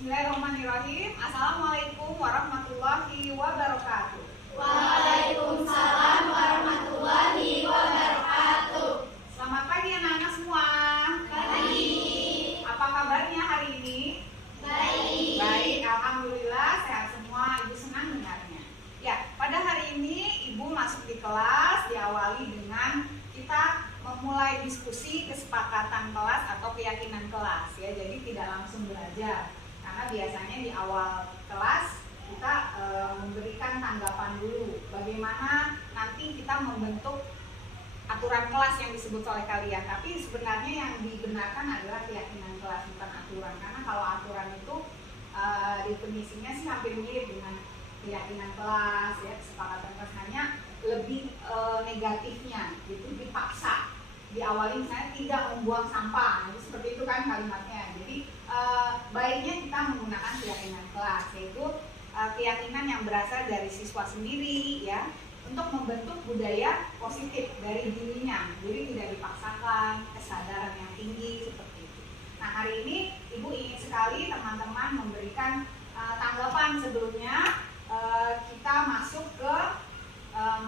Bismillahirrahmanirrahim. Assalamualaikum warahmatullahi wabarakatuh. Waalaikumsalam warahmatullahi wabarakatuh. Selamat pagi anak-anak semua. Pagi. Apa kabarnya hari ini? Baik. Baik, alhamdulillah sehat semua. Ibu senang dengarnya. Ya, pada hari ini Ibu masuk di kelas diawali dengan kita memulai diskusi kesepakatan kelas atau keyakinan kelas ya. Jadi tidak langsung belajar. Karena biasanya di awal kelas kita memberikan tanggapan dulu bagaimana nanti kita membentuk aturan kelas yang disebut oleh kalian. Tapi sebenarnya yang dibenarkan adalah keyakinan kelas, bukan aturan. Karena kalau aturan itu definisinya sih hampir mirip dengan keyakinan kelas ya, kesepakatan kelas, hanya lebih negatifnya gitu, dipaksa diawali misalnya tidak membuang sampah, nah, seperti itu kan kalimatnya. Jadi baiknya kita menggunakan keyakinan kelas, yaitu keyakinan yang berasal dari siswa sendiri ya, untuk membentuk budaya positif dari dirinya. Jadi tidak dipaksakan, kesadaran yang tinggi seperti itu. Nah, hari ini Ibu ingin sekali teman-teman memberikan tanggapan sebelumnya kita masuk ke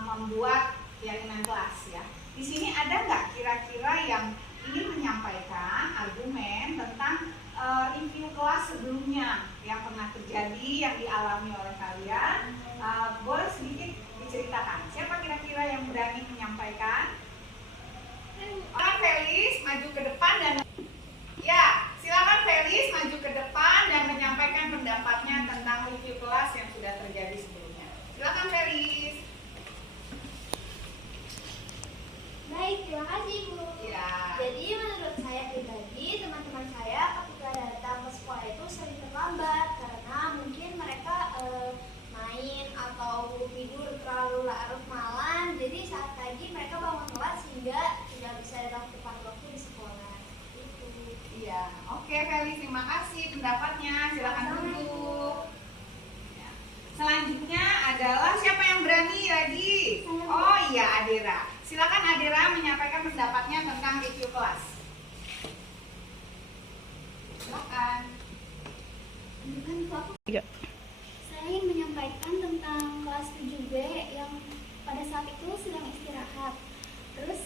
membuat keyakinan kelas ya. Di sini ada nggak kira-kira yang ingin menyampaikan argumen tentang review kelas sebelumnya yang pernah terjadi, yang dialami oleh kalian? Boleh sedikit diceritakan. Siapa kira-kira yang berani menyampaikan? Silakan Felis maju ke depan dan ya, silakan Felis maju ke depan dan menyampaikan pendapatnya tentang review kelas yang sudah terjadi sebelumnya. Silakan Felis. Baik, terima kasih Bu. Ya. Jadi menurut saya pribadi, teman-teman saya ketika datang ke sekolah itu sering terlambat karena mungkin mereka main atau tidur terlalu larut malam. Jadi saat pagi mereka bangun telat sehingga tidak bisa datang tepat waktu di sekolah. Itu. Iya, oke Felis, terima kasih pendapatnya. Silakan duduk. Ya. Selanjutnya adalah siapa yang berani lagi? Oh iya, Adera. Silakan Adera menyampaikan pendapatnya tentang review kelas. Silakan. Saya ingin menyampaikan tentang kelas 7B yang pada saat itu sedang istirahat. Terus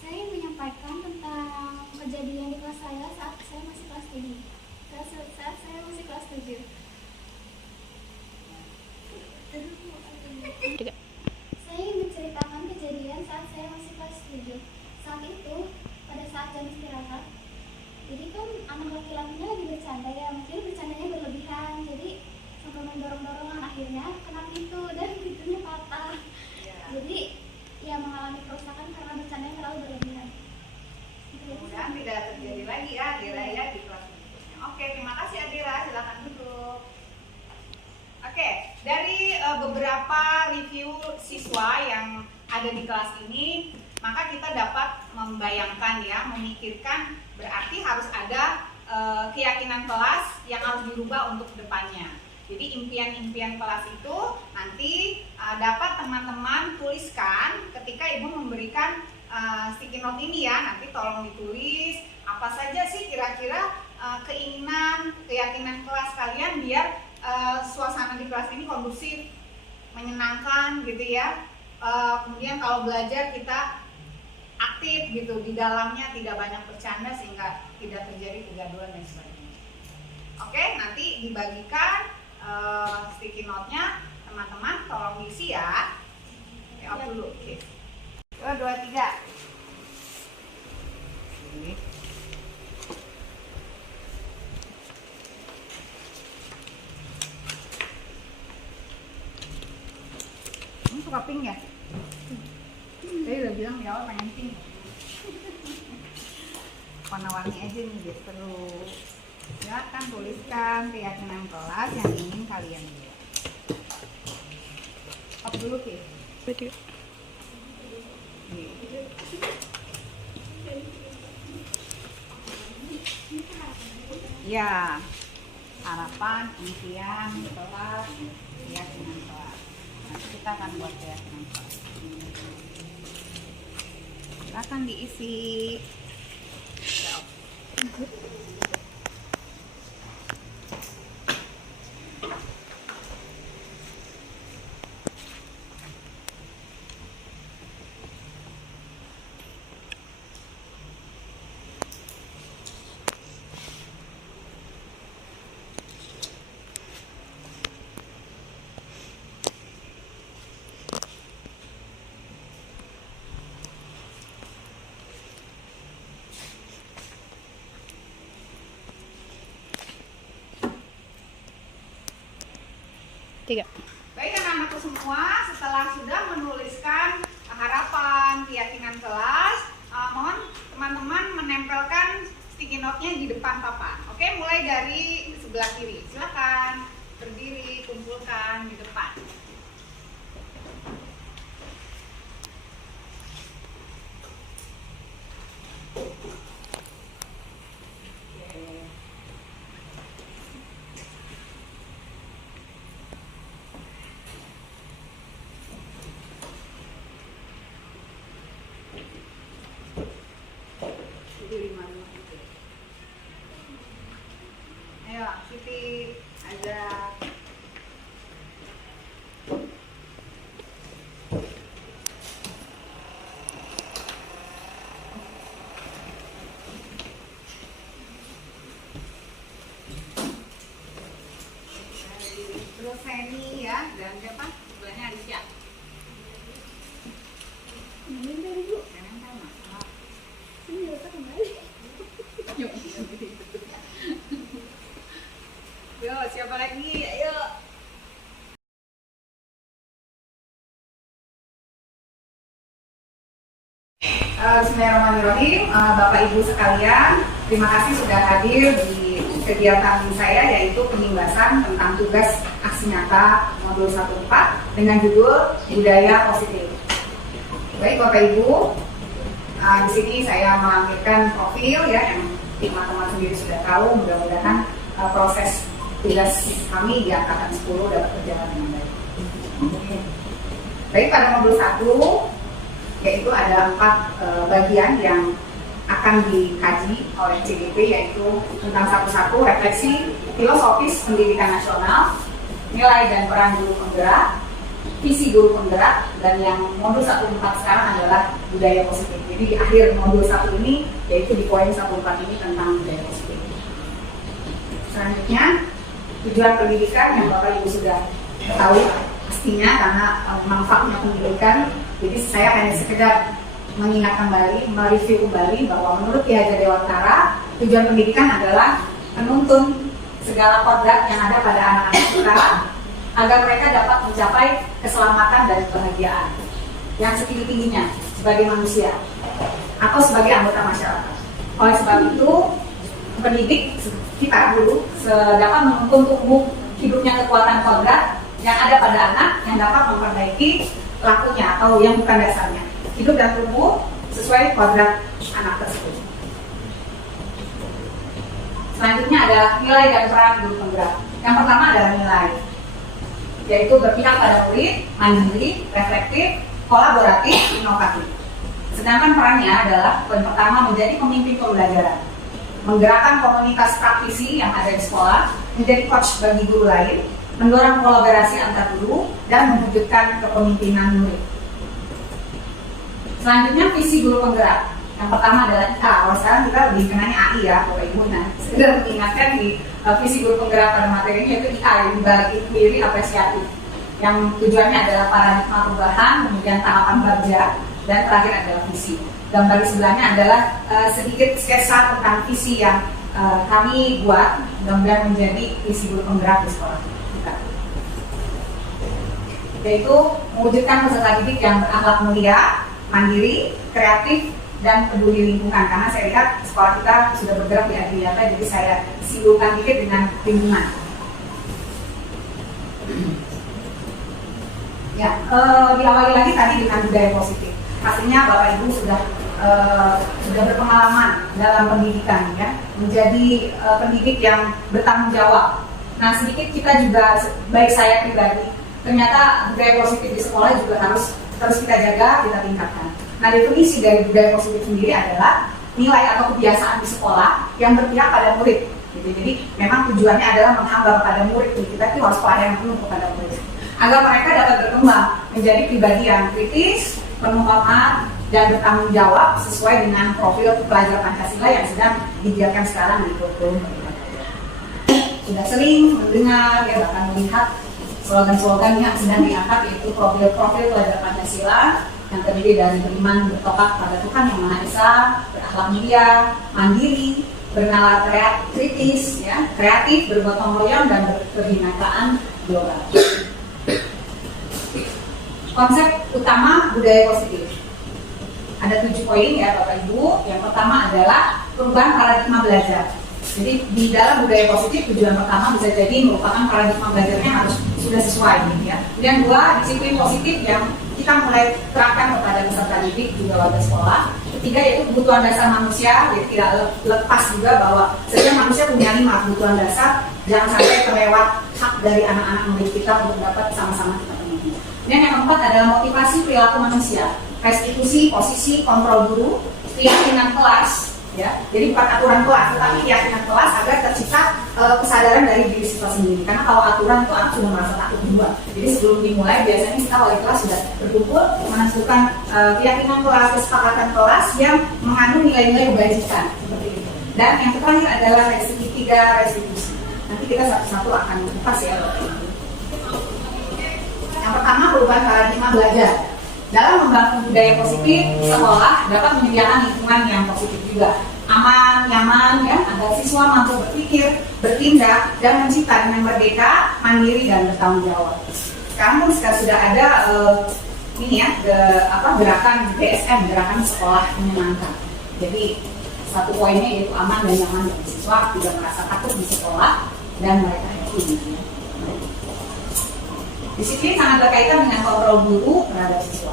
saya ingin menyampaikan tentang kejadian di kelas saya saat saya masih kelas 7. Saat saya masih kelas 7. Saya ingin menceritakan kejadian saat saya masih kelas 7. Saat itu, pada saat jam istirahat, jadi kan anak laki-lakinya lagi bercanda ya, mungkin bercandanya berlebihan, jadi sampai mendorong-dorongan, akhirnya kena pintu dan pintunya patah. Jadi ya mengalami kerusakan karena bercandanya terlalu berlebihan. Mudah-mudahan tidak terjadi lagi ya Adera ya di kelas berikutnya. Oke, terima kasih Adera, silakan duduk. Oke, dari beberapa review siswa yang ada di kelas ini, maka kita dapat membayangkan ya, memikirkan berarti harus ada keyakinan kelas yang harus dirubah untuk kedepannya. Jadi impian-impian kelas itu nanti dapat teman-teman tuliskan ketika Ibu memberikan sticky note ini ya. Nanti tolong ditulis apa saja sih kira-kira keinginan, keyakinan kelas kalian biar suasana di kelas ini kondusif, menyenangkan gitu ya. Kemudian kalau belajar kita aktif gitu, di dalamnya tidak banyak bercanda sehingga tidak terjadi kegaduhan dan sebagainya. Oke, nanti dibagikan sticky note-nya, teman-teman tolong diisi ya. Oke, off dulu. Oke. 1, 2, 3. Ini. Suka pink ya? Tadi udah bilang di awal pengen pink. Warna-warni aja nih biar seru. Silakan tuliskan keyakinan kelas yang ingin kalian buat. Up dulu Ki. Ya, harapan, impian, kelas, keyakinan kelas. Nanti kita akan buat keyakinan kelas. Silakan diisi. 3. Baik anak-anakku semua, setelah sudah menuliskan harapan, keyakinan kelas, mohon teman-teman menempelkan sticky note-nya di depan papan. Oke, mulai dari sebelah kiri. Silakan berdiri, kumpulkan di depan. Ayo, Siti, ajak. Terus Feni ya, dan siapa? Sebelahnya Alicia. Ini dari Bu. Jangan tahu masalah. Ini bisa kembali. Yo, siapa lagi? Ayo. Bismillahirrahmanirrahim. Bapak Ibu sekalian, terima kasih sudah hadir di kegiatan saya yaitu penyimbasan tentang tugas aksi nyata modul 14 dengan judul Budaya Positif. Baik Bapak Ibu, di sini saya melampirkan profil ya yang teman-teman sendiri sudah tahu. Mudah-mudahan proses tugas kami di angkatan 10 dapat berjalan dengan baik. Baik, pada modul 1 yaitu ada 4 bagian yang akan dikaji oleh CDP, yaitu tentang satu-satu refleksi filosofis pendidikan nasional, nilai dan peran guru penggerak, visi guru penggerak, dan yang modul 14 sekarang adalah budaya positif. Jadi di akhir modul 1 ini, yaitu di poin 14 ini tentang budaya positif. Selanjutnya, tujuan pendidikan yang Bapak Ibu sudah tahu pastinya karena manfaatnya pendidikan. Jadi saya hanya sekedar mengingat kembali, mereview kembali bahwa menurut Ki Hajar Dewantara, tujuan pendidikan adalah menuntun segala kodrat yang ada pada anak-anak kita agar mereka dapat mencapai keselamatan dan kebahagiaan yang setinggi-tingginya sebagai manusia atau sebagai anggota masyarakat. Oleh sebab itu, pendidik kita dulu dapat menuntun tumbuh hidupnya kekuatan kodrat yang ada pada anak yang dapat memperbaiki lakunya atau yang bukan dasarnya, hidup dan tumbuh sesuai kodrat anak tersebut. Selanjutnya ada nilai dan peran guru penggerak. Yang pertama adalah nilai, yaitu berpihak pada murid, mandiri, reflektif, kolaboratif, inovatif. Sedangkan perannya adalah poin pertama menjadi pemimpin pembelajaran, menggerakkan komunitas praktisi yang ada di sekolah, menjadi coach bagi guru lain, mendorong kolaborasi antar guru, dan mewujudkan kepemimpinan murid. Selanjutnya visi guru penggerak. Yang pertama adalah IA. Kalau sekarang kita lebih kenanya AI ya, Bapak Ibu. Nah, sekedar mengingatkan di visi guru penggerak pada materi ini yaitu IA, yang dibalik diri apresiatif. Yang tujuannya adalah paradigma perubahan, kemudian tahapan kerja, dan terakhir adalah visi. Gambar di sebelahnya adalah sedikit sketsa tentang visi yang kami buat, mudah-mudahan menjadi visi guru penggerak di sekolah kita, yaitu mewujudkan peserta didik yang berakhlak mulia, mandiri, kreatif, dan peduli lingkungan. Karena saya lihat sekolah kita sudah bergerak di agriyata, jadi saya singgungan dikit dengan lingkungan. Ya, diawali lagi tadi dengan budaya positif. Pastinya Bapak Ibu sudah berpengalaman dalam pendidikan ya, menjadi pendidik yang bertanggung jawab. Nah, sedikit kita juga, baik saya pribadi, ternyata budaya positif di sekolah juga harus terus kita jaga, kita tingkatkan. Nah, definisi dari budaya positif sendiri adalah nilai atau kebiasaan di sekolah yang berpihak pada murid. Gitu. Jadi memang tujuannya adalah menghamba kepada murid. Kita itu harus pelayanan penuh kepada murid, agar mereka dapat berkembang menjadi pribadi yang kritis, penuh hormat, dan bertanggung jawab sesuai dengan profil pelajar Pancasila yang sedang digiatkan sekarang di kurikulum. Sudah sering mendengar ya, bahkan melihat slogan-slogan yang sedang diangkat, yaitu profil-profil pelajar Pancasila yang terdiri dari beriman bertokak pada Tuhan Yang Maha Esa, berakhlak mulia, mandiri, bernalar kritis, ya, kreatif, bergotong royong, dan berkebinekaan global. konsep utama budaya positif. Ada 7 poin ya Bapak Ibu. Yang pertama adalah perubahan paradigma belajar. Jadi di dalam budaya positif tujuan pertama bisa jadi merupakan paradigma belajarnya harus sudah sesuai gitu ya. Kemudian 2, disiplin positif yang kita mulai terapkan kepada peserta didik juga warga sekolah. Ketiga yaitu kebutuhan dasar manusia, jadi tidak lepas juga bahwa setiap manusia punya 5 kebutuhan dasar, jangan sampai terlewat hak dari anak-anak murid kita untuk dapat sama-sama kita penuhi. Dan yang keempat adalah motivasi perilaku manusia, restitusi posisi kontrol guru, keyakinan kelas. Ya, jadi bukan aturan kelas, tetapi keyakinan kelas agar tercipta kesadaran dari diri siswa sendiri. Karena kalau aturan itu anak sudah merasa takut duluan. Jadi sebelum dimulai biasanya kita wali kelas sudah berkumpul menentukan keyakinan kelas, kesepakatan kelas yang mengandung nilai-nilai kebajikan seperti itu. Dan yang terakhir adalah restitusi. Nanti kita satu-satu akan kupas ya. Yang pertama perubahan paradigma belajar. Dalam membangun budaya positif, sekolah dapat menyediakan lingkungan yang positif juga, aman, nyaman, ya, agar siswa mampu berpikir, bertindak, dan mencipta dengan merdeka, mandiri, dan bertanggung jawab. Sekarang sudah ada gerakan DSM, gerakan sekolah menyenangkan. Jadi satu poinnya yaitu aman dan nyaman bagi siswa, tidak merasa takut di sekolah, dan mereka happy. Disiplin sangat berkaitan dengan kontrol guru terhadap siswa.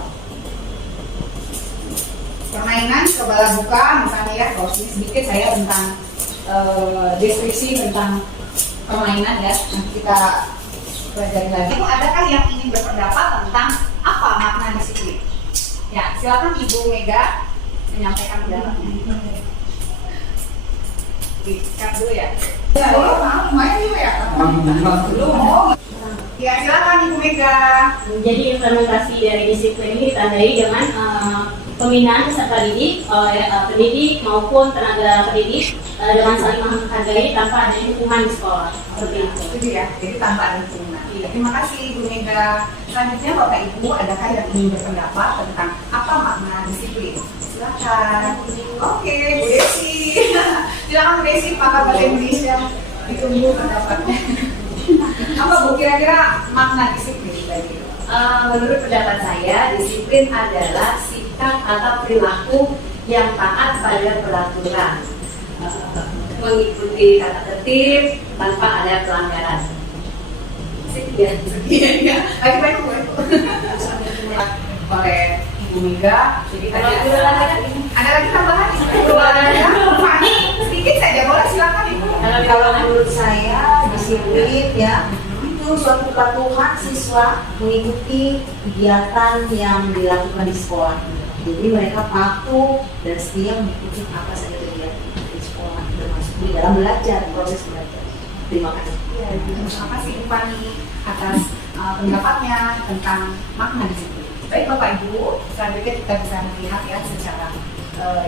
Permainan kebala buka, misalnya ya, kalau sedikit saya tentang deskripsi tentang permainan ya, nanti kita pelajari lagi. Itu adakah yang ingin berpendapat tentang apa makna disiplin? Ya, silakan Ibu Mega menyampaikan pendapatnya. Dikat dulu ya. Main dulu ya. Belum. Ya, silakan Ibu Mega. Jadi implementasi dari disiplin ini ditandai dengan pembinaan peserta didik oleh pendidik maupun tenaga pendidik dengan saling menghargai tanpa ada hukuman di sekolah. Seperti itu. Itu ya, jadi tanpa ada hukuman. Terima kasih Ibu Mega. Selanjutnya Bapak Ibu, adakah yang ingin berpendapat tentang apa makna disiplin? Silakan. Oke, Bu Desi. Silakan Bu Desi, pakar bahasa Indonesia. Ditunggu pendapatnya. Apa Bu kira-kira makna disiplin tadi? Menurut pendapat saya, disiplin adalah sikap atau perilaku yang taat pada peraturan, mengikuti tata tertib tanpa ada pelanggaran. Iya. Baik-baik Bu. Oleh Ibu Mega. Jadi tadi ada lagi tambahan? Fani, sedikit saja boleh, silakan Ibu. Kalau menurut saya disiplin ya itu suatu kepatuhan siswa mengikuti kegiatan yang dilakukan di sekolah. Jadi mereka patuh dan setia mengikuti apa saja kegiatan di sekolah, termasuk di dalam belajar, proses belajar. Terima kasih. Ya, terima kasih Ibu Fani atas pendapatnya tentang makna disiplin. Baik Bapak Ibu, selanjutnya kita bisa melihat ya secara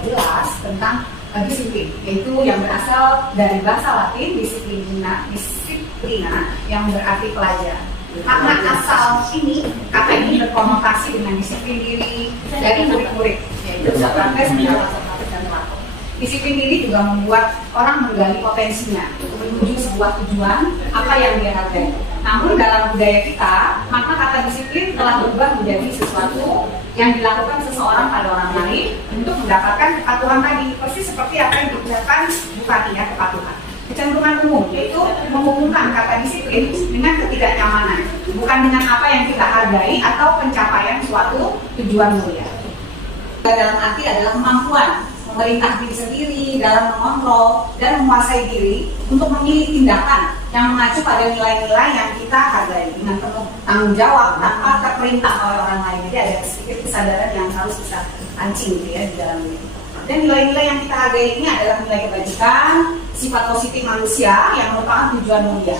jelas tentang disiplin, yaitu yang berasal dari bahasa Latin disiplina yang berarti pelajar. Karena asal kata ini berkonotasi dengan disiplin diri dari murid-murid, yaitu Socrates dan Plato. Disiplin diri juga membuat orang menggali potensinya menuju sebuah tujuan apa yang dia hargai. Namun dalam budaya kita, maka kata disiplin telah berubah menjadi sesuatu yang dilakukan seseorang pada orang lain untuk mendapatkan kepatuhan tadi, persis seperti apa yang diucapkan bukan ya kepatuhan. Kecenderungan umum yaitu menghubungkan kata disiplin dengan ketidaknyamanan, bukan dengan apa yang kita hargai atau pencapaian suatu tujuan mulia. Dalam arti adalah kemampuan memerintah diri sendiri dalam mengontrol dan menguasai diri untuk memilih tindakan yang mengacu pada nilai-nilai yang kita hargai dengan penuh tanggung jawab tanpa terperintah oleh orang lain. Jadi ada sedikit kesadaran yang harus kita pancing gitu ya di dalam diri. Dan nilai-nilai yang kita hargai ini adalah nilai kebajikan, sifat positif manusia yang merupakan tujuan mulia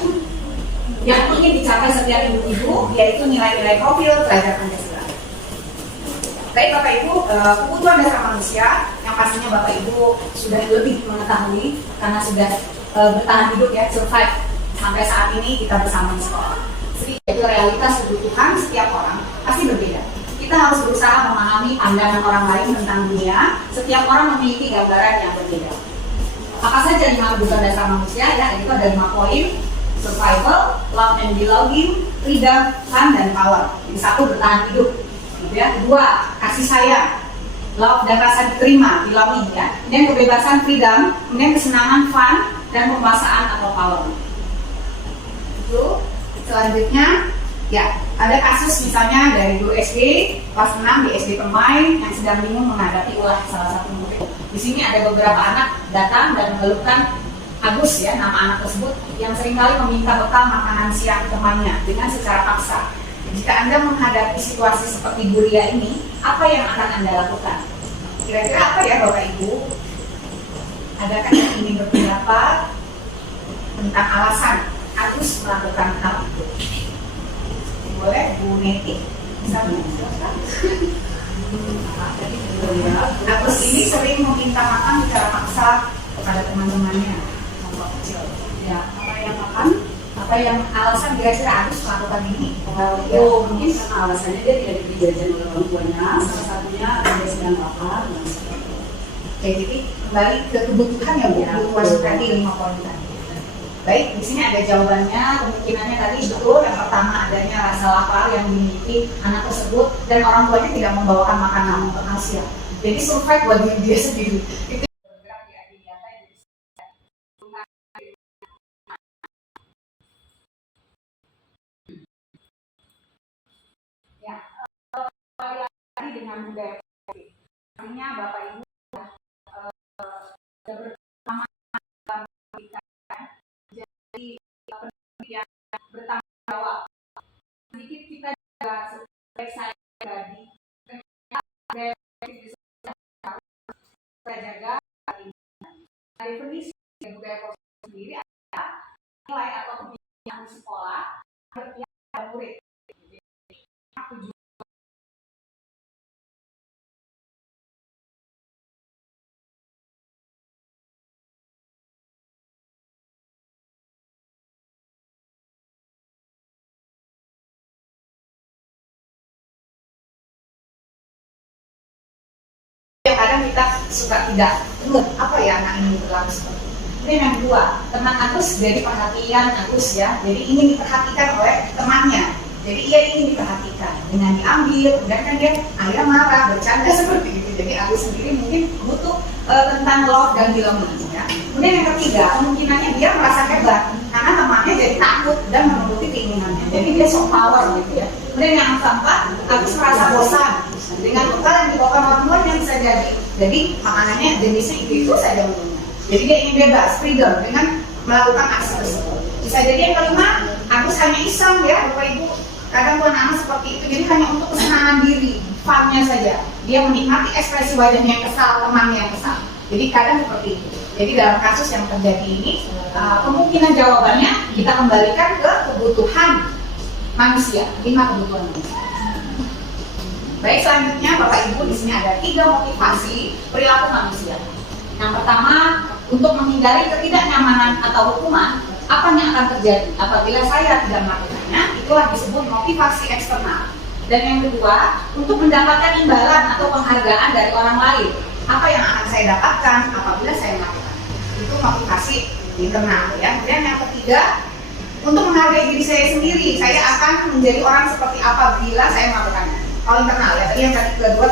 yang ingin dicapai setiap individu, yaitu nilai-nilai profil belajar Pancasila. Baik Bapak Ibu, kebutuhan dasar manusia yang pastinya Bapak Ibu sudah lebih mengetahui karena sudah bertahan hidup ya, survive sampai saat ini kita bersama di sekolah. Itu realitas kebutuhan setiap orang pasti berbeda. Kita harus berusaha memahami pandangan orang lain tentang dunia. Setiap orang memiliki gambaran yang berbeda. Apa saja 5 kebutuhan dasar manusia ya, itu ada 5 poin. survival, love and belonging, freedom, fun, dan power. Jadi satu, bertahan hidup, gitu ya. Dua, kasih sayang, love dan rasa diterima, belonging ya. Kemudian kebebasan, freedom, kemudian kesenangan, fun, dan penguasaan atau power. Itu selanjutnya ya, ada kasus misalnya dari guru SD kelas 6 di SD Pemain yang sedang bingung menghadapi ulah salah satu murid. Di sini ada beberapa anak datang dan mengeluhkan Agus ya, nama anak tersebut, yang seringkali meminta bekal makanan siang temannya dengan secara paksa. Jika Anda menghadapi situasi seperti Bu Ria ini, apa yang akan Anda lakukan? Kira-kira apa ya Bapak Ibu? Adakah yang ingin berpendapat tentang alasan Agus melakukan hal itu? Boleh Bu Neti? Bisa menjelaskan? Agus ini sering meminta makan secara paksa kepada teman-temannya. Ya, apa yang alasan kira-kira Agus melakukan ini? Mungkin karena alasannya dia tidak diberi jajan oleh orang tuanya, salah satunya dia sedang lapar. Oke, jadi kembali ke kebutuhan ya Bu, kebutuhan tadi 5 poin tadi. Baik, di sini ada jawabannya. Kemungkinannya tadi betul. Yang pertama, adanya rasa lapar yang dimiliki anak tersebut dan orang tuanya tidak membawakan makanan untuk siang. Jadi survive buat diri dia sendiri. Itu bergerak di Adinyata yang ya, tadi dengan budaya artinya Bapak Ibu sudah bersama jadi yang bertanggung jawab. Sedikit kita juga sebagai saya pribadi kita jaga definisi budaya positif sendiri adalah nilai atau kebijakan di sekolah berpihak pada murid. Kadang kita suka tidak apa ya anak ini berlaku seperti itu. Kemudian yang kedua, teman Agus dari perhatian Agus ya, jadi ingin diperhatikan oleh temannya. Jadi ia ingin diperhatikan dengan diambil, kemudian kan dia akhirnya marah, bercanda seperti itu. Jadi Agus sendiri mungkin butuh tentang love dan belonging ya. Kemudian yang ketiga, kemungkinannya dia merasa hebat karena temannya jadi takut dan menuruti keinginannya. Jadi dia sok power gitu ya. Kemudian yang keempat, Agus merasa bosan dengan bekal yang dibawakan orang tuanya bisa jadi makanannya jenisnya itu saja menunya. Jadi dia ingin bebas, freedom dengan melakukan aksi tersebut. Bisa jadi yang kelima, Agus hanya iseng ya Bapak Ibu. Kadang pun anak seperti itu, jadi hanya untuk kesenangan diri, funnya saja. Dia menikmati ekspresi wajahnya yang kesal, temannya yang kesal. Jadi kadang seperti itu. Jadi dalam kasus yang terjadi ini, kemungkinan jawabannya kita kembalikan ke kebutuhan manusia, 5 kebutuhan manusia. Baik, selanjutnya Bapak Ibu di sini ada 3 motivasi perilaku manusia. Yang pertama, untuk menghindari ketidaknyamanan atau hukuman, apa yang akan terjadi apabila saya tidak melakukannya? Itulah disebut motivasi eksternal. Dan yang kedua, untuk mendapatkan imbalan atau penghargaan dari orang lain, apa yang akan saya dapatkan apabila saya melakukan? Itu motivasi internal ya. Kemudian yang ketiga, untuk menghargai diri saya sendiri, saya akan menjadi orang seperti apa bila saya melakukannya. Kalau internal ya, tadi yang kedua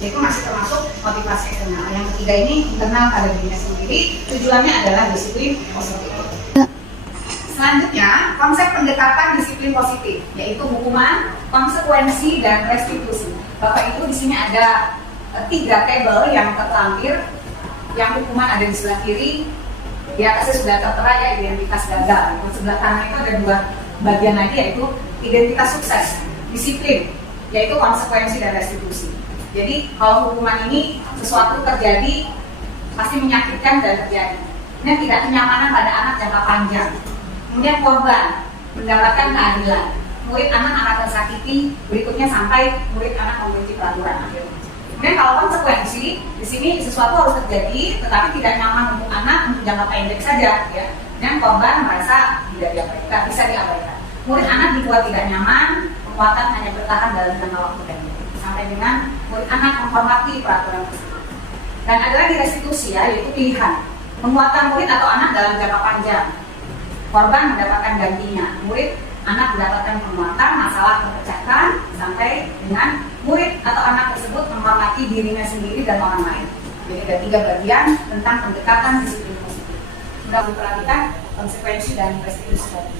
itu masih termasuk motivasi eksternal. Yang ketiga ini internal pada dirinya sendiri, tujuannya adalah disiplin positif. Selanjutnya, konsep pendekatan disiplin positif, yaitu hukuman, konsekuensi, dan restitusi. Bapak Ibu di sini ada 3 tabel yang tertampil, yang hukuman ada di sebelah kiri, di atasnya sudah tertera ya identitas gagal. Di sebelah kanan itu ada 2 bagian lagi, yaitu identitas sukses, disiplin, yaitu konsekuensi dan restitusi. Jadi kalau hukuman ini sesuatu terjadi pasti menyakitkan dan terjadi. Ini tidak kenyamanan pada anak jangka panjang. Kemudian korban mendapatkan keadilan. Murid anak tersakiti, berikutnya sampai murid anak membenci peraturan. Kemudian kalau konsekuensi, di sini sesuatu harus terjadi, tetapi tidak nyaman untuk anak untuk jangka pendek saja, ya. Dan korban merasa tidak diabaikan, bisa diabaikan. Murid anak dibuat tidak nyaman, penguatan hanya bertahan dalam jangka waktu pendek, sampai dengan murid anak menghormati peraturan tersebut. Dan ada lagi restitusi ya, yaitu pilihan penguatan murid atau anak dalam jangka panjang. korban mendapatkan gantinya, anak mendapatkan penguatan, masalah terpecahkan, sampai dengan murid atau anak tersebut menghormati dirinya sendiri dan orang lain. Jadi ada 3 bagian tentang pendekatan disiplin positif. Sudah diperhatikan konsekuensi dan restitusi tadi.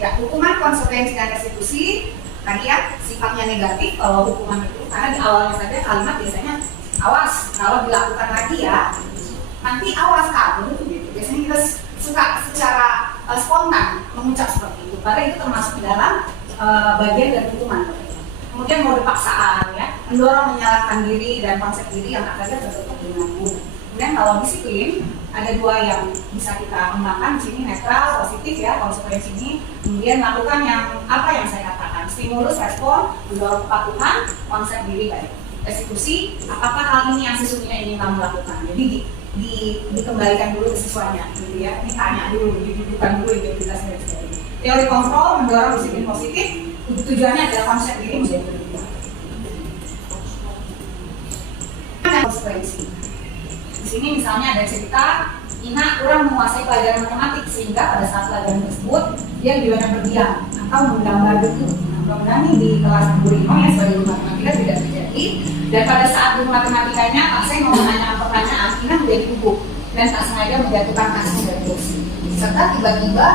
Ya, hukuman, konsekuensi, dan restitusi tadi ya sifatnya negatif kalau hukuman itu, karena di awalnya saja kalimat biasanya awas kalau dilakukan lagi ya, nanti awas kamu gitu. Biasanya kita suka secara spontan mengucap seperti itu, padahal itu termasuk di dalam bagian dari hukuman. Kemudian mode paksaan ya, mendorong menyalahkan diri dan konsep diri yang akhirnya tertutup dengan mudah. Kemudian kalau disiplin ada 2 yang bisa kita kembangkan di sini, netral, positif ya, konsekuensi ini. Kemudian lakukan yang apa yang saya katakan, stimulus, respon, mendorong kepatuhan, konsep diri baik. Restitusi, apakah hal ini yang sesungguhnya ingin kamu lakukan? Jadi dikembalikan dulu ke siswanya, gitu ya. Ditanya dulu, didudukan dulu identitasnya dan sebagainya. Teori kontrol mendorong disiplin positif. Tujuannya adalah konsep diri menjadi berubah. Konsekuensi. Di sini misalnya ada cerita Ina kurang menguasai pelajaran matematik sehingga pada saat pelajaran tersebut dia dibiarkan berdiam atau menggambar bentuk. Mudah-mudahan di kelas guru ya sebagai guru matematika tidak terjadi. Dan pada saat guru matematikanya Pak mau menanyakan pertanyaan, Ina menjadi gugup dan tak sengaja menjatuhkan tasnya dari kursi. Serta tiba-tiba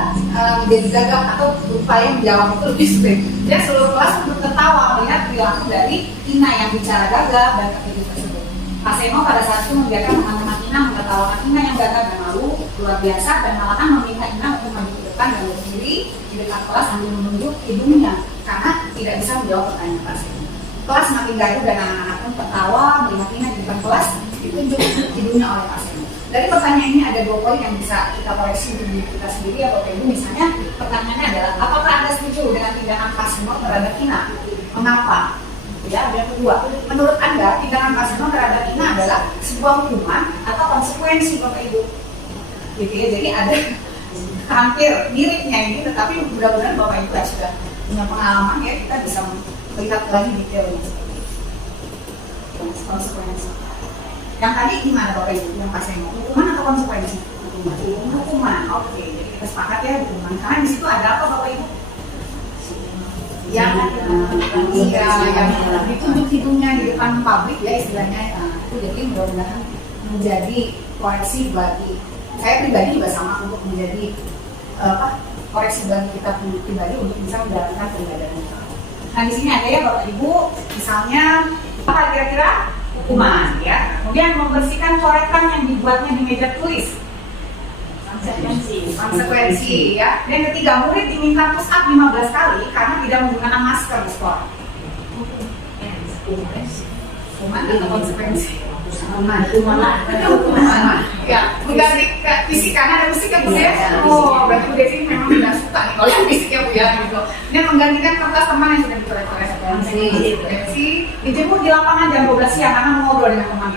menjadi gagap atau berupaya menjawab itu lebih sulit. Dan seluruh kelas untuk tertawa melihat perilaku dari Ina yang bicara gagap dan terkejut tersebut. Pak Seno pada saat itu membiarkan teman-teman Ina menertawakan Ina yang gagap dan malu luar biasa, dan malahan meminta Ina untuk maju ke depan dan berdiri di dekat kelas sambil menunjuk hidungnya karena tidak bisa menjawab pertanyaan Pak Seno. Kelas semakin gaduh dan anak-anak pun tertawa melihat Ina di depan kelas ditunjuk hidungnya oleh Pak Seno. Dari pertanyaan ini ada 2 poin yang bisa kita koreksi untuk diri kita sendiri ya Bapak Ibu. Misalnya pertanyaannya adalah, apakah Anda setuju dengan tindakan Pak Seno terhadap Ina? Mengapa? Ya, yang kedua, menurut Anda tindakan Pak Seno terhadap Ina adalah sebuah hukuman atau konsekuensi Bapak Ibu? Gitu ya, jadi ada hampir miripnya ini, tetapi mudah-mudahan Bapak Ibu sudah punya pengalaman ya, kita bisa melihat lagi detailnya. Konsekuensi. Yang tadi gimana Bapak Ibu? Yang Pak Seno, hukuman atau konsekuensi? Hukuman. Oke, jadi kita sepakat ya hukuman. Karena di situ ada apa Bapak Ibu? Yang ditunjuk hidungnya di depan publik ya istilahnya. Itu jadi mudah-mudahan menjadi koreksi bagi saya pribadi juga sama untuk menjadi koreksi bagi kita pribadi untuk bisa menjalankan peribadahan. Nah di sini ada ya Bapak Ibu, misalnya apa kira-kira hukuman ya. Kemudian membersihkan coretan yang dibuatnya di meja tulis. Konsekuensi ya. Dan ketiga, murid diminta push up 15 kali karena tidak menggunakan masker di sekolah. Hukuman atau konsekuensi? Hukuman. Ya, mengganti fisik karena ada fisik ya Bu ya. Oh, berarti Bu Desi memang tidak suka nih kalau yang fisik ya Bu ya gitu. Dan menggantikan kertas teman yang sudah dicoret-coret. Konsekuensi dijemput di lapangan jam 12 siang karena mengobrol dengan teman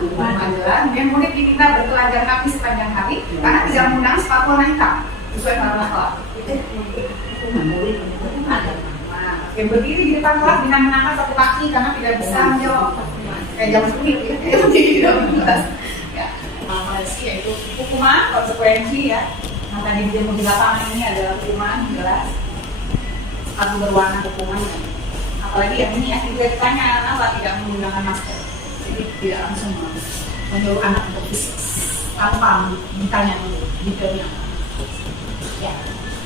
di kelas. Kemudian murid diminta bertelanjang kaki sepanjang hari karena tidak menggunakan sepatu warna hitam sesuai peraturan sekolah. Yang berdiri di depan kelas dengan mengangkat 1 kaki karena tidak bisa menjawab. Kayak jam 10 ya, jadi tidak jelas. Ya, yaitu hukuman, konsekuensi ya. Yang tadi dijemput di lapangan ini adalah hukuman jelas. Sepatu berwarna hukuman. Apalagi yang ini ya, juga ditanya kenapa tidak menggunakan masker. Jadi tidak langsung menyuruh anak untuk fisik tanpa ditanya dulu detailnya. Ya.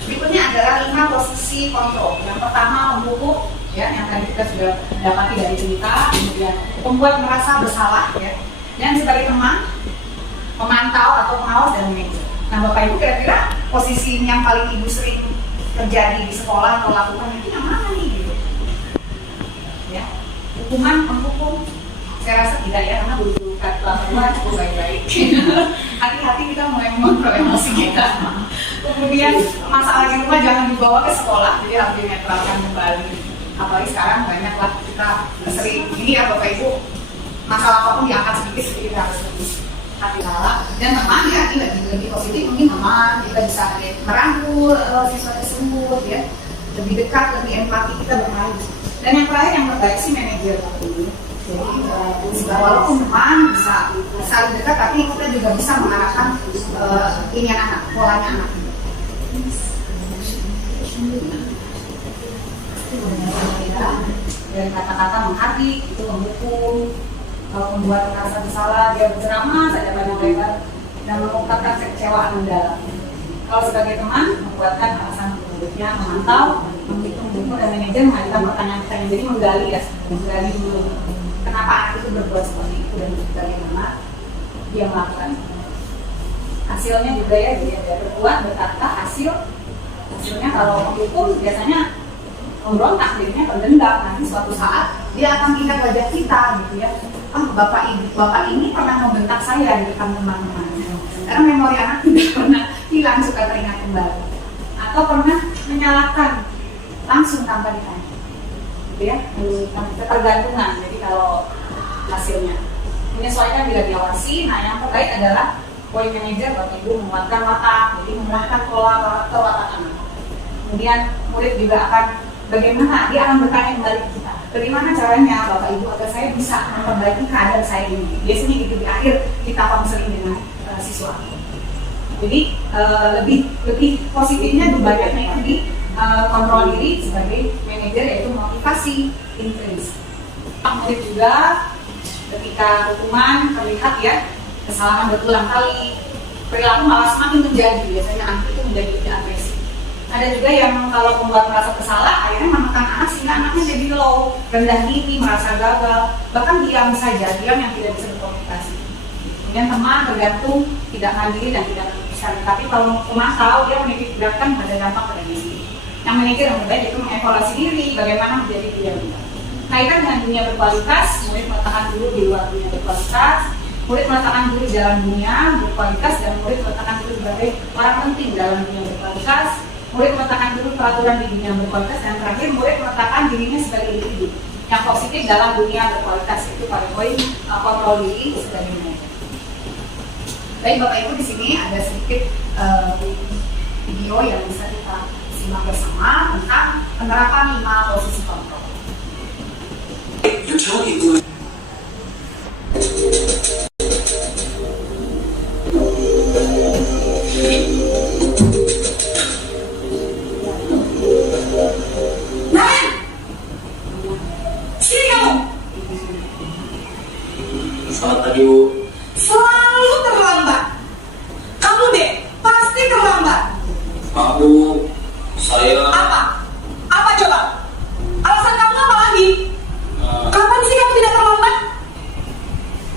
Berikutnya adalah 5 posisi kontrol. Yang pertama memupuk, ya, yang tadi kita sudah dapati dari cerita. Kemudian membuat merasa bersalah, ya. Dan sebagai teman, pemantau atau pengawas dan manajer. Nah Bapak Ibu kira-kira posisi yang paling Ibu sering terjadi di sekolah atau lakukan itu yang mana nih? Gitu. Ya, hukuman, menghukum. Saya rasa tidak ya, karena guru-guru kelas cukup baik-baik. Hati-hati kita mulai mengontrol emosi kita. Kemudian masalah di rumah jangan dibawa ke sekolah, jadi harus dinetralkan kembali. Apalagi sekarang banyaklah kita sering ini ya Bapak Ibu, masalah apapun diangkat sedikit kita harus lebih hati-hati. Dan teman ya, ini lebih positif mungkin teman, kita bisa merangkul siswa tersebut ya, lebih dekat, lebih empati kita bermain. Dan yang terakhir yang terbaik sih manajer Bapak Ibu. Jadi walaupun teman bisa saling dekat, tapi kita juga bisa mengarahkan ini anak, polanya anak. Dari kata-kata menghardik, itu menghukum, kalau membuat merasa bersalah, dia berceramah saja banyak lebar dan mengungkapkan kekecewaan mendalam. Kalau sebagai teman, membuatkan alasan untuk hidupnya, memantau, menghitung buku dan manajer mengajukan pertanyaan-pertanyaan, jadi menggali dulu kenapa anak itu berbuat seperti itu dan bagaimana dia melakukan. Hasilnya juga ya, dia berbuat, berkata, hasilnya kalau menghukum biasanya memberontak, dirinya pendendam. Nanti suatu saat dia akan ingat wajah kita gitu ya. Bapak ini pernah membentak saya di depan teman-teman. Karena memori anak tidak pernah hilang, suka teringat kembali. Atau pernah menyalahkan langsung tanpa ditanya. Gitu ya, ketergantungan. Jadi kalau hasilnya menyesuaikan bila diawasi. Nah, yang terkait adalah poin manajer Bapak Ibu menguatkan watak, jadi menguatkan pola karakter watak anak. Kemudian murid juga akan bagaimana dia akan bertanya kembali ke kita, bagaimana caranya Bapak Ibu agar saya bisa memperbaiki keadaan saya ini. Biasanya itu di akhir kita konseling dengan siswa. Jadi lebih positifnya banyaknya itu di kontrol diri sebagai manajer, yaitu motivasi increase. Murid juga ketika hukuman terlihat ya kesalahan berulang kali, perilaku malah semakin menjadi, biasanya anak itu menjadi lebih agresif. Ada juga yang kalau membuat merasa bersalah, akhirnya menekan anak sehingga anaknya jadi low, rendah diri, merasa gagal, bahkan diam saja, diam yang tidak bisa berkomunikasi. Kemudian teman tergantung, tidak mandiri dan tidak bisa. Tapi kalau memantau, dia menitik beratkan pada dampak pada diri. Yang manajer yang terbaik itu mengevaluasi diri, bagaimana menjadi diri yang baik. Kaitan dengan dunia berkualitas, murid meletakkan dulu di luar dunia berkualitas, murid meletakkan dulu di dalam dunia berkualitas, dan murid meletakkan dulu sebagai orang penting dalam dunia berkualitas. Murid meletakkan dulu peraturan di dunia berkualitas, dan terakhir murid meletakkan dirinya sebagai individu yang positif dalam dunia berkualitas. Itu pada poin kontrol diri sebagai manajer. Baik Bapak Ibu, di sini ada sedikit video yang bisa kita simak bersama tentang penerapan 5 posisi kontrol. Selamat pagi, Bu. Selalu terlambat. Kamu deh, pasti terlambat. Maaf, Bu. Saya... Apa coba? Alasan kamu apa lagi? Kapan sih kamu tidak terlambat?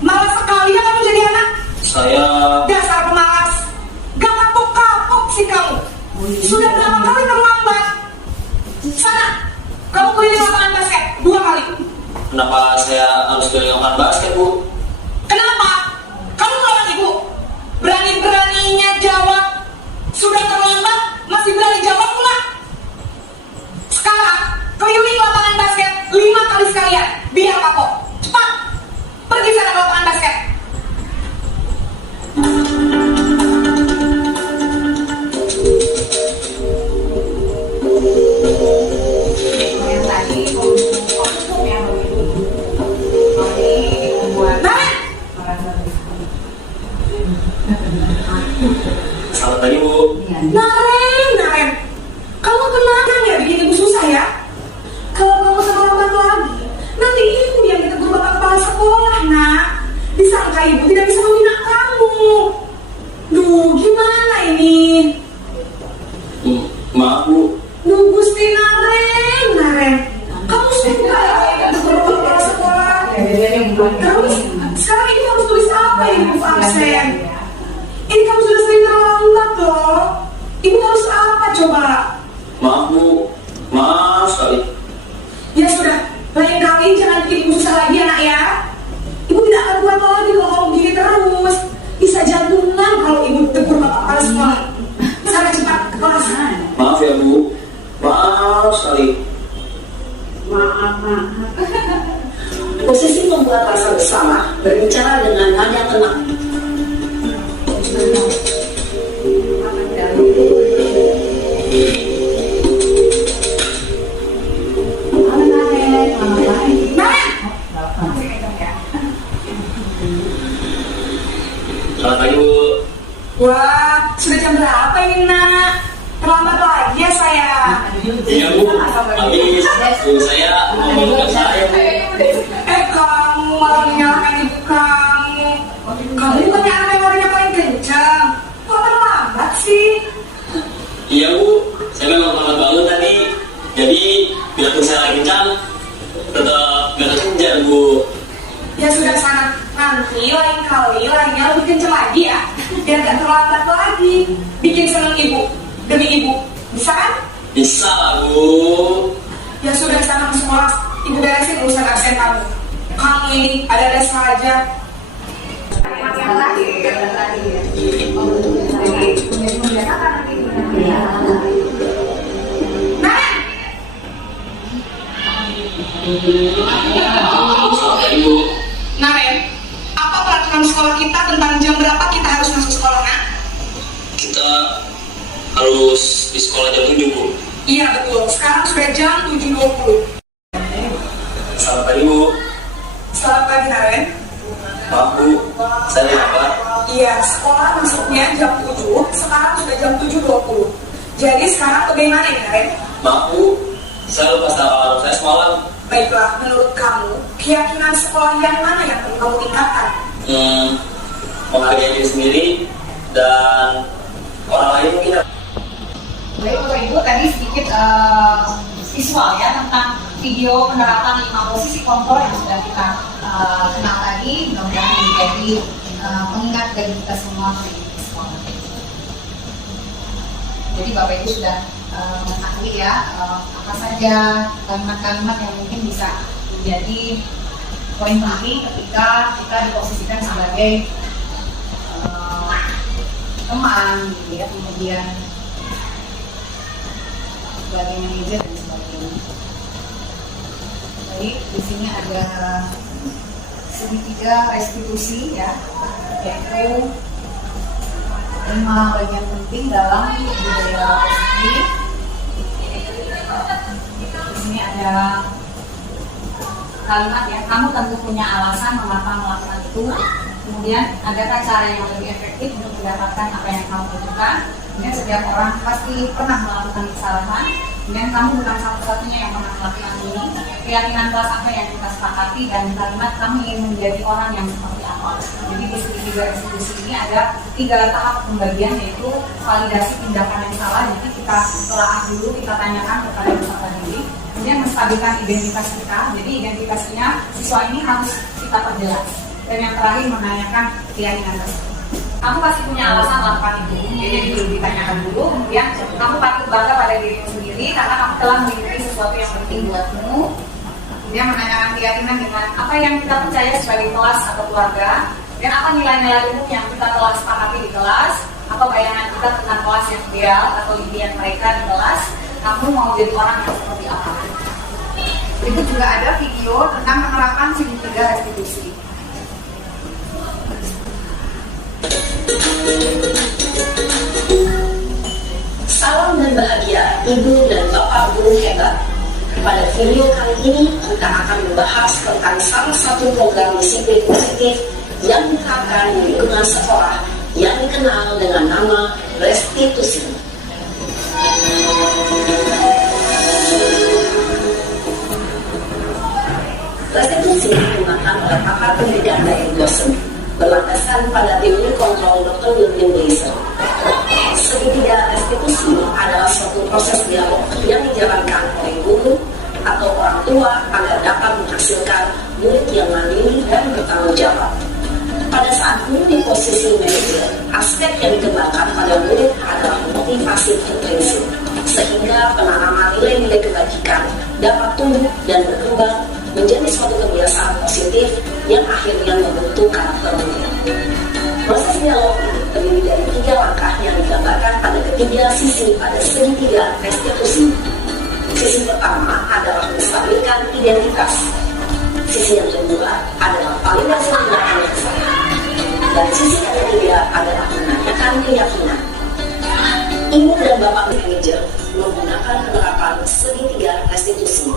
Malas sekali ya kamu jadi anak. Saya... Dasar pemalas. Gak kapok-kapok sih kamu. Sudah berapa kali terlambat? Sana, kamu keliling lapangan basket 2 kali. Kenapa saya harus keliling lapangan basket, Bu? Kenapa? Kamu melawan ibu. Berani-beraninya jawab. Sudah terlambat, masih berani jawab pula. Sekarang, keliling lapangan basket 5 kali sekalian. Biar kapok. Cepat, pergi sana ke lapangan basket. Yang tadi hukum yang membuat merasa Selamat pagi, Bu. Naren, kamu tenang ya, bikin ibu susah ya. Kalau kamu terlambat lagi, nanti ibu yang ditegur bapak kepala sekolah, nak. Disangka ibu tidak bisa membina kamu. Duh, gimana ini? Maaf, Bu. Duh, Gusti Naren, kamu suka ya ditegur bapak kepala sekolah. Terus, sekarang ibu harus tulis apa ibu absen? Ini kamu sudah sering terlambat loh. Ibu harus apa coba? Maaf, Bu. Maaf sekali. Ya sudah, lain kali jangan bikin ibu susah lagi anak ya. Ibu tidak akan kuat lagi kalau kamu begini terus. Bisa jantungan kalau ibu tegur bapak kepala sekolah. Sana cepat ke kelas. Maaf ya, Bu. Maaf sekali. Maaf. Posisi membuat rasa bersalah, berbicara dengan nada tenang. Ibu saya ngomong ke saya, Bu. Kamu malah menyalahkan ibu kamu. Kamu bukannya anak yang orangnya paling kencang. Kok terlambat sih? Iya, Bu. Saya memang lambat banget tadi. Jadi, biarpun saya lagi kencang, tetap nggak kekejar, Bu. Ya sudah sana, nanti lain kali lainnya lebih kencang lagi ya. Biar gak terlambat lagi. Bikin seneng ibu, demi ibu. Bisa kan? Bisa lah, Bu. Ya sudah sana ke sekolah. Ibu beresin urusan absen kamu. Kamu ini ada-ada saja. Ibu. Nah, Ren, apa peraturan sekolah kita tentang jam berapa kita harus masuk sekolah, Nak? Kita harus di sekolah jam 7, Bu. Iya, betul. Sekarang sudah jam 7.20. Selamat pagi, Bu. Selamat pagi, Ren. Maaf, Bu. Saya lambat. Iya, sekolah masuknya jam 7, sekarang sudah jam 7.20. Jadi sekarang bagaimana ini, Ren? Maaf, Bu. Saya lupa alarm saya semalam. Baiklah, menurut kamu, keyakinan sekolah yang mana yang perlu kamu tingkatkan? Menghargai diri sendiri dan orang lain mungkin. Baik Bapak Ibu, tadi sedikit visual ya tentang video penerapan 5 posisi kontrol yang sudah kita kenal tadi. Mudah-mudahan menjadi pengingat dari kita semua di sekolah. Jadi Bapak Ibu sudah mengetahui ya apa saja kalimat-kalimat yang mungkin bisa menjadi poin penting ketika kita diposisikan sebagai teman, gitu ya, kemudian sebagai manajer dan sebagainya. Baik, di sini ada segitiga restitusi ya, yaitu 5 bagian penting dalam budaya positif. Di sini ada kalimat ya, kamu tentu punya alasan mengapa melakukan itu. Kemudian adakah cara yang lebih efektif untuk mendapatkan apa yang kamu butuhkan. Kemudian setiap orang pasti pernah melakukan kesalahan. Kemudian kamu bukan satu-satunya yang pernah melakukan ini. Keyakinan kelas apa yang kita sepakati, dan kalimat kamu ingin menjadi orang yang seperti apa. Jadi di segitiga restitusi ini ada 3 tahap pembagian, yaitu validasi tindakan yang salah. Jadi kita telaah dulu, kita tanyakan kepada peserta didik. Kemudian menstabilkan identitas kita. Jadi identitasnya siswa ini harus kita perjelas. Dan yang terakhir menanyakan keyakinan tersebut. Kamu pasti punya alasan melakukan itu, jadi dulu ditanyakan dulu. Kemudian kamu patut bangga pada dirimu sendiri karena kamu telah mengikuti sesuatu yang penting buatmu. Kemudian menanyakan keyakinan dengan apa yang kita percaya sebagai kelas atau keluarga, dan apa nilai-nilai umum yang kita telah sepakati di kelas, apa bayangan kita tentang kelas yang ideal atau impian mereka di kelas. Kamu mau jadi orang yang seperti apa? Itu juga ada video tentang penerapan segitiga restitusi. Salam dan bahagia Ibu dan Bapak Guru hebat. Pada video kali ini kita akan membahas tentang salah satu program disiplin positif yang diterapkan di lingkungan sekolah yang dikenal dengan nama restitusi. Restitusi digunakan oleh pakar pendidikan dan dosen berlandaskan pada teori kontrol Dr. William Gleiser. Segitiga restitusi adalah suatu proses dialog yang dijalankan oleh guru atau orang tua agar dapat menghasilkan murid yang mandiri dan bertanggung jawab. Pada saat guru di posisi manajer, aspek yang dikembangkan pada murid adalah motivasi intrinsik, sehingga penanaman nilai-nilai kebajikan dapat tumbuh dan berkembang menjadi suatu kebiasaan positif yang akhirnya membentuk karakter murid. Proses dialog ini terdiri dari 3 langkah yang digambarkan pada ketiga sisi pada segitiga restitusi. Sisi pertama adalah menstabilkan identitas. Sisi yang kedua adalah validasi tindakan yang salah. Dan sisi yang ketiga adalah menanyakan keyakinan. Ibu dan Bapak manajer menggunakan penerapan segitiga restitusi.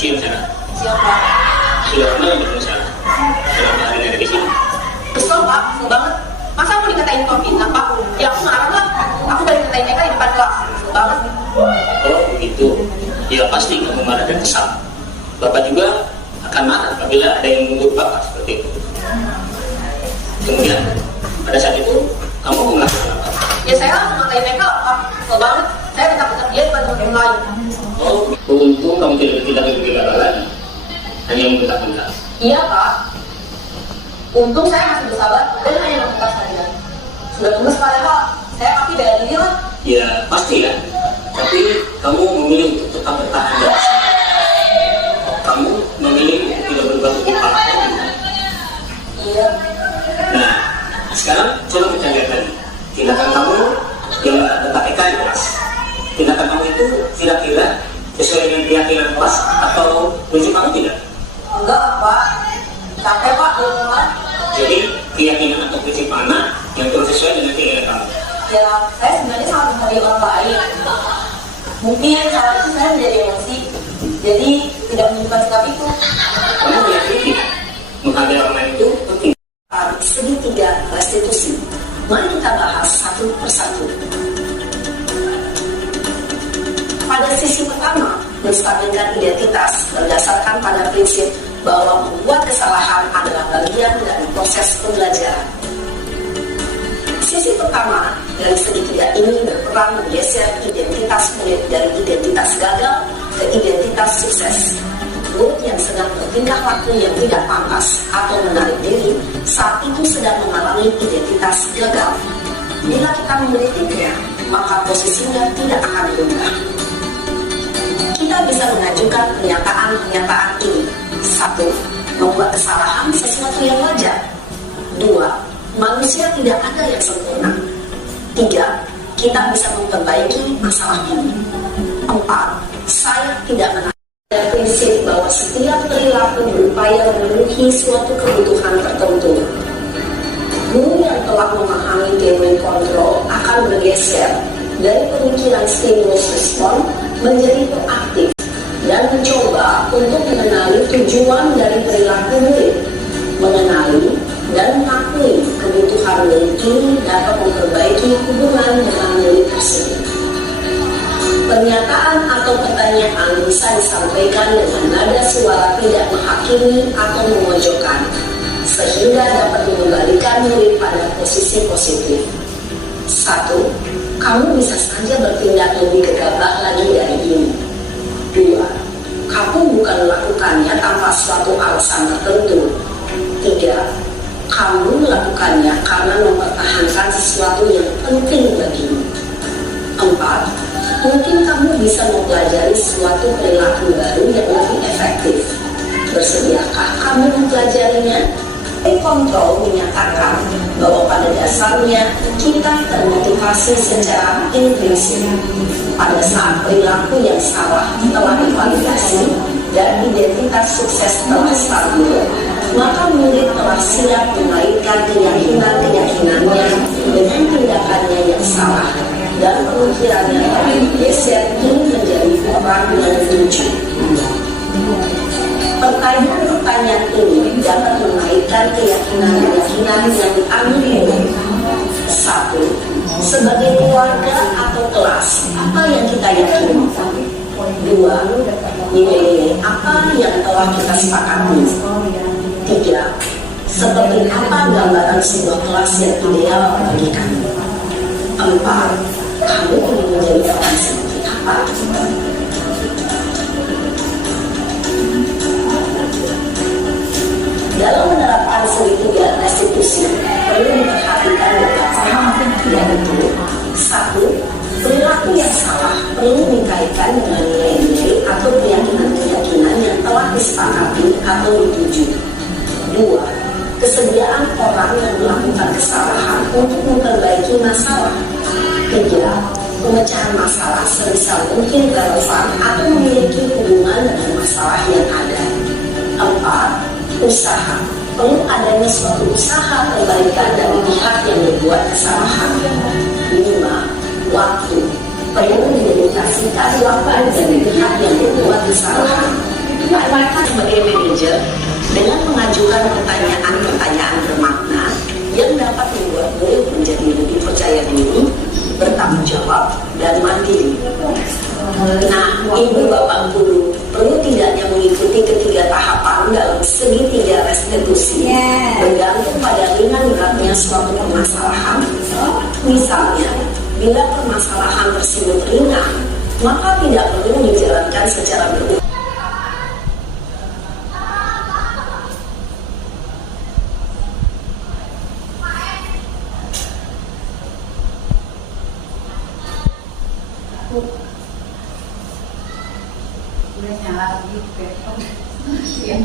Siap sana. Siapa? Sudah pernah bertemu sana. Berapa hari dari kesel banget. Masa aku dikatain pembina Pak? Ya aku marah lah. Aku balik katain mereka di depan kelas. Kesel banget. Kalau begitu, ya pasti kamu marah dan kesal. Bapak juga akan marah apabila ada yang menuntut Bapak seperti itu. Kemudian pada saat itu kamu melakukan apa? Ya saya langsung ngatain mereka, kesel banget. Saya minta dia bukan teman lain. Oh, beruntung kamu tidak begitu lagi. Hanya meminta-minta. Iya Pak. Untung saya masih bersabar dan hanya meminta saja. Sudah tugas padahal saya pasti bela diri lah. Ya pasti ya. Tapi kamu memilih untuk tetap bertahan di atas. Kamu memilih tidak berubah untuk kepala. Iya. Nah, sekarang coba kita lihat lagi. Tindakan kamu yang letak EK di kelas. Tindakan kamu itu kira-kira sesuai dengan keyakinan kelas atau prinsip kamu tidak? Enggak Pak. Capek Pak di rumah. Jadi keyakinan atau prinsip mana yang terus sesuai dengan keyakinan kamu? Ya saya sebenarnya sangat menghargai orang lain. Mungkin saat itu saya menjadi emosi. Jadi tidak menunjukkan sikap itu. Kamu meyakini tidak? Menghargai orang lain itu penting. Segitiga restitusi. Mari kita bahas satu persatu. Pada sisi pertama, menstabilkan identitas berdasarkan pada prinsip bahwa membuat kesalahan adalah bagian dari proses pembelajaran. Sisi pertama dari segitiga ini berperan menggeser identitas murid dari identitas gagal ke identitas sukses. Murid yang sedang bertingkah laku yang tidak pantas atau menarik diri saat itu sedang mengalami identitas gagal. Bila kita mengkritiknya, maka posisinya tidak akan berubah. Kita bisa mengajukan pernyataan-pernyataan ini. 1. Membuat kesalahan sesuatu yang wajar. 2. Manusia tidak ada yang sempurna. 3. Kita bisa memperbaiki masalah ini. 4. Saya tidak menang. Ada prinsip bahwa setiap perilaku berupaya memenuhi suatu kebutuhan tertentu. Guru yang telah memahami teori kontrol akan bergeser dari pemikiran stimulus respon menjadi proaktif dan mencoba untuk mengenali tujuan dari perilaku murid, mengenali dan mengakui kebutuhan murid ini dapat memperbaiki hubungan dengan murid tersebut. Pernyataan atau pertanyaan bisa disampaikan dengan nada suara tidak menghakimi atau memojokkan, sehingga dapat mengembalikan murid pada posisi positif. 1. Kamu bisa saja bertindak lebih gegabah lagi dari ini. 2. Kamu bukan melakukannya tanpa suatu alasan tertentu. 3. Kamu melakukannya karena mempertahankan sesuatu yang penting bagimu. 4. Mungkin kamu bisa mempelajari suatu perilaku baru yang lebih efektif. Bersediakah kamu mempelajarinya? Kontrol menyatakan bahwa pada dasarnya kita termotivasi secara intrinsik. Pada saat perilaku yang salah telah divalidasi dan identitas sukses telah stabil, maka murid telah siap mengaitkan keyakinan-keyakinannya dengan tindakannya yang salah dan pemikirannya bergeser menjadi orang yang lucu. Pertanyaan-pertanyaan ini dapat mengaitkan keyakinan-keyakinan yang diambil. 1. Sebagai keluarga atau kelas, apa yang kita yakini? 2. Nilai-nilai apa yang telah kita sepakati? 3. Seperti apa gambaran sebuah kelas yang ideal bagi kami? 4. Kamu ingin menjadi orang seperti apa? Dalam menerapkan segitiga restitusi, perlu diperhatikan beberapa hal, yaitu 1. Perilaku yang salah perlu dikaitkan dengan nilai-nilai atau keyakinan-keyakinan yang telah disepakati atau dituju. 2. Kesediaan orang yang melakukan kesalahan untuk memperbaiki masalah. 3. Pemecahan masalah sebisa mungkin relevan atau memiliki hubungan dengan masalah yang ada. 4. Usaha. Perlu adanya suatu usaha perbaikan dari pihak yang berbuat kesalahan. 5. Waktu. Perlu didedikasikan waktu dari pihak yang berbuat kesalahan. Mereka sebagai manajer dengan mengajukan pertanyaan-pertanyaan bermakna yang dapat dapat membuat murid menjadi lebih percaya diri, bertanggung jawab, dan mandiri. Nah, ibu bapak guru perlu tidaknya mengikuti ketiga tahapan dalam segitiga restitusi, bergantung pada ringan beratnya suatu permasalahan. Misalnya, bila permasalahan tersebut ringan, maka tidak perlu dijalankan secara berulang. Udah nyala lagi ya.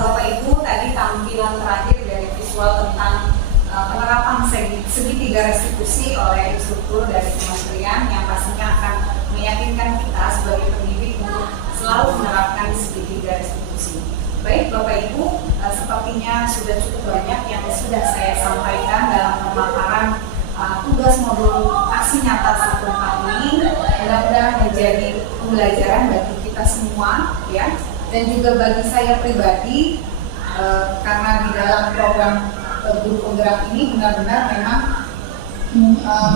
Bapak Ibu, tadi tampilan terakhir dari visual tentang penerapan segitiga restitusi oleh instruktur dari kementerian yang pastinya akan meyakinkan kita sebagai pendidik untuk selalu menerapkan segitiga restitusi. Baik Bapak Ibu, sepertinya sudah cukup banyak yang sudah saya sampaikan dalam pemaparan tugas modul aksi nyata 1/4 ini. Mudah-mudahan menjadi pembelajaran bagi kita semua ya, dan juga bagi saya pribadi karena di dalam program guru penggerak ini benar-benar memang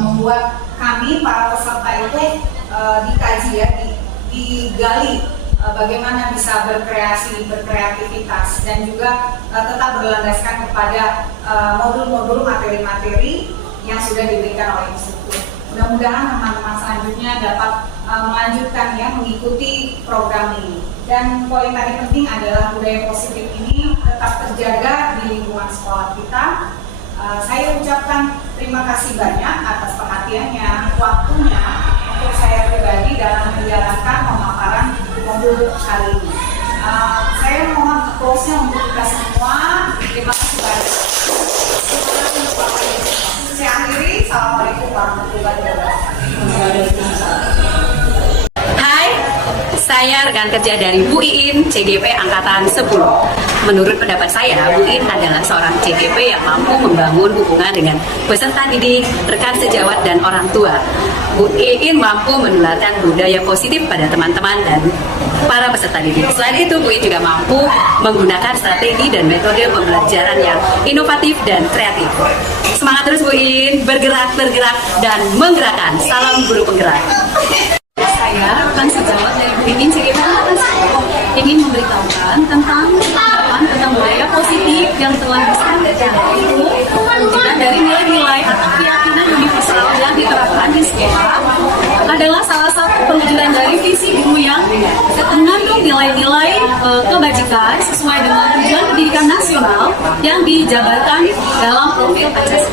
membuat kami para peserta itu dikaji ya, digali bagaimana bisa berkreativitas dan juga tetap berlandaskan kepada modul-modul materi-materi yang sudah diberikan oleh instruktur. Mudah-mudahan teman-teman selanjutnya dapat melanjutkan ya, mengikuti program ini. Dan poin tadi penting adalah budaya positif ini tetap terjaga di lingkungan sekolah kita. Saya ucapkan terima kasih banyak atas perhatiannya, waktunya untuk saya pribadi dalam menjalankan pemaparan modul kali ini. Saya mohon close-nya untuk kita semua. Terima kasih banyak. Saya akhiri. Assalamualaikum warahmatullahi wabarakatuh. Saya rekan kerja dari Bu Iin, CGP Angkatan 10. Menurut pendapat saya, Bu Iin adalah seorang CGP yang mampu membangun hubungan dengan peserta didik, rekan sejawat, dan orang tua. Bu Iin mampu menularkan budaya positif pada teman-teman dan para peserta didik. Selain itu, Bu Iin juga mampu menggunakan strategi dan metode pembelajaran yang inovatif dan kreatif. Semangat terus Bu Iin, bergerak, dan menggerakkan. Salam guru penggerak. Saya rekan sejawat dari Bu Iin CGP Angkatan 10 ingin memberitahukan tentang budaya positif yang telah disampaikan, yaitu perwujudan dari nilai-nilai atau keyakinan universal yang diterapkan di sekolah adalah salah satu perwujudan dari visi guru yang mengandung nilai-nilai kebajikan sesuai dengan tujuan pendidikan nasional yang dijabarkan dalam profil Pancasila.